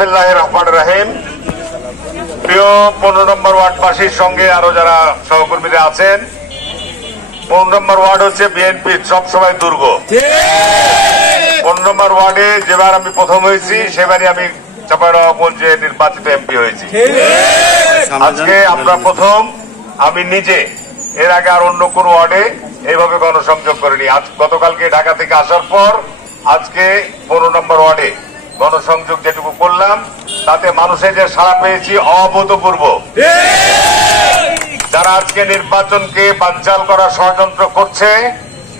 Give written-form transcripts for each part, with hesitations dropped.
বিসমিল্লাহির রহমানির রহিম। প্রিয় 15 নম্বর ওয়ার্ডবাসীর সঙ্গে আরো যারা সহকর্মীরা আছেন, 15 নম্বর ওয়ার্ড হচ্ছে বিএনপির সবসময় দুর্গ। 15 নম্বর ওয়ার্ডে যেবার আমি প্রথম হয়েছি সেবারই আমি চাঁপাইনবাবগঞ্জে নির্বাচিত এমপি হয়েছি। আজকে আমরা প্রথম, আমি নিজে, এর আগে আর অন্য কোন ওয়ার্ডে এইভাবে গণসংযোগ করিনি। আজ গতকালকে ঢাকা থেকে আসার পর আজকে 15 নম্বর ওয়ার্ডে গণসংযোগ যেটুকু করলাম তাতে মানুষের যে সাড়া পেয়েছি অভূতপূর্ব। যারা আজকে নির্বাচনকে বানচাল করার ষড়যন্ত্র করছে,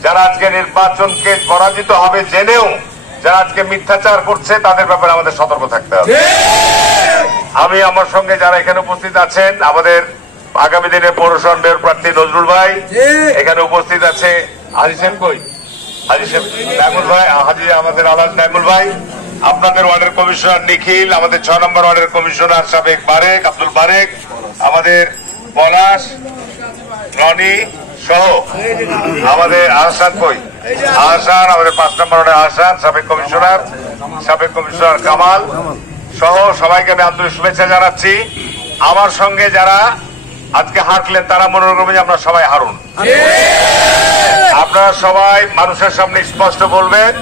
যারা আজকে নির্বাচনকে পরাজিত হবে জেনেও যারা আজকে মিথ্যাচার করছে, তাদের ব্যাপারে আমাদের সতর্ক থাকতে হবে। আমি আমার সঙ্গে যারা এখানে উপস্থিত আছেন, আমাদের আগামী দিনে পৌরসভা মেয়র প্রার্থী নজরুল ভাই এখানে উপস্থিত আছে, হাজি সাহেব কই, হাজি সাহেব নাইমুল ভাই, হাজি আমাদের আলাজ নাইমুল ভাই, আপনাদের ওয়ার্ডের কমিশনার নিখিল, আমাদের 6 নম্বর ওয়ার্ডের কমিশনার সাবেক বারেক আব্দুল বারেক, আমাদের পলাশ, রনি সহ আমাদের আহসান কই, আহসান, আমাদের 5 নম্বর ওয়ার্ডের আহসান, সাবেক কমিশনার কামাল সহ সবাইকে আমি আন্তরিক শুভেচ্ছা জানাচ্ছি। আমার সঙ্গে যারা আজকে হাঁটলেন তারা মনে করবেন যে আমরা সবাই হারুন। আপনারা সবাই মানুষের সামনে স্পষ্ট বলবেন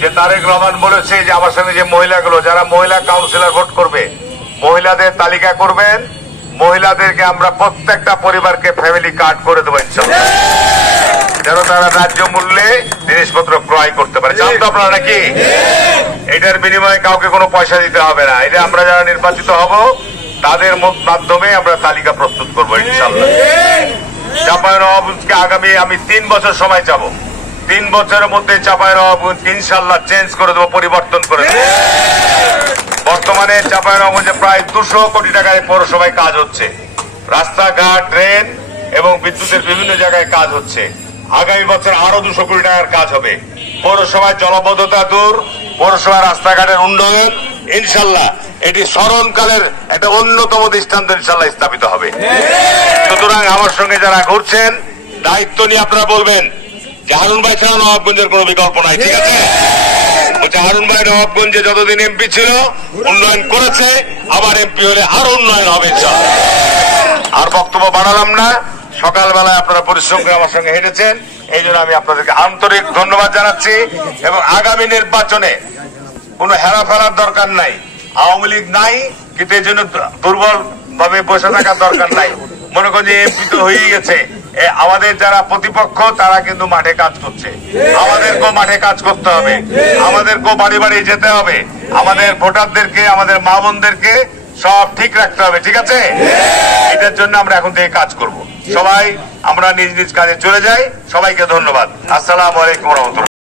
যে তারেক রহমান বলেছে যে আমার সঙ্গে যে মহিলাগুলো, যারা মহিলা কাউন্সিলর ভোট করবে, মহিলাদের তালিকা করবেন। মহিলাদেরকে আমরা প্রত্যেকটা পরিবারকে ফ্যামিলি কার্ড করে দেবো ইনশাআল্লাহ, যেন তারা ন্যায্য মূল্যে জিনিসপত্র ক্রয় করতে পারে। জানতো আপনারা নাকি? এটার বিনিময়ে কাউকে কোনো পয়সা দিতে হবে না। এটা আমরা যারা নির্বাচিত হব তাদের মাধ্যমে আমরা তালিকা প্রস্তুত করবো ইনশাআল্লাহ। চাঁপাইনবাবগঞ্জকে আগামী আমি 3 বছর সময় যাব। 3 বছরের মধ্যে চাঁপাইনবাবগঞ্জ ইনশাআল্লাহ চেঞ্জ করে দেবো, পরিবর্তন করে দেবো। বর্তমানে চাঁপাইনবাবগঞ্জে প্রায় 200 কোটি টাকায় পৌরসভায় কাজ হচ্ছে, রাস্তাঘাট, ড্রেন এবং বিদ্যুতের বিভিন্ন জায়গায় কাজ হচ্ছে। আগামী বছর আরো 200 কোটি টাকার কাজ হবে। পৌরসভায় জলবদ্ধতা দূর, পৌরসভার রাস্তাঘাটের উন্নয়ন ইনশাল্লাহ এটি স্মরণকালের একটা অন্যতম দৃষ্টান্ত ইনশাল্লাহ স্থাপিত হবে। সুতরাং আমার সঙ্গে যারা ঘুরছেন, দায়িত্ব নিয়ে আপনারা বলবেন যে হারুন ভাই ছাড়া নবাবগঞ্জের কোন বিকল্প নাই, ঠিক আছে? বলছে হারুন ভাই নবাবগঞ্জে যতদিন এমপি ছিল উন্নয়ন করেছে, আবার এমপি হলে আরো উন্নয়ন হবে ইনশাআল্লাহ। আর বক্তব্য বাড়ালাম না, সকালবেলায় আপনারা পরিশ্রম করে আমার সঙ্গে হেঁটেছেন, এই জন্য আমি আপনাদেরকে আন্তরিক ধন্যবাদ জানাচ্ছি। এবং আগামী নির্বাচনে কোন হেরা ফেলার দরকার নাই। আওয়ামী লীগ নাই, কিন্তু এই জন্য দুর্বল ভাবে বসে থাকার দরকার নাই। মনে করেন যে এমপি তো হয়েই গেছে, আমাদের যারা প্রতিপক্ষ তারা কিন্তু মাঠে কাজ করছে, আমাদেরকেও মাঠে কাজ করতে হবে, আমাদেরকেও বাড়ি বাড়ি যেতে হবে, আমাদের ভোটারদেরকে, আমাদের মা বোনদেরকে সব ঠিক রাখতে হবে, ঠিক আছে? এটার জন্য আমরা এখন থেকে কাজ করব। সবাই আমরা নিজ নিজ কাজে চলে যাই। সবাইকে ধন্যবাদ। আসসালামু আলাইকুম ওয়া রাহমাতুল্লাহ।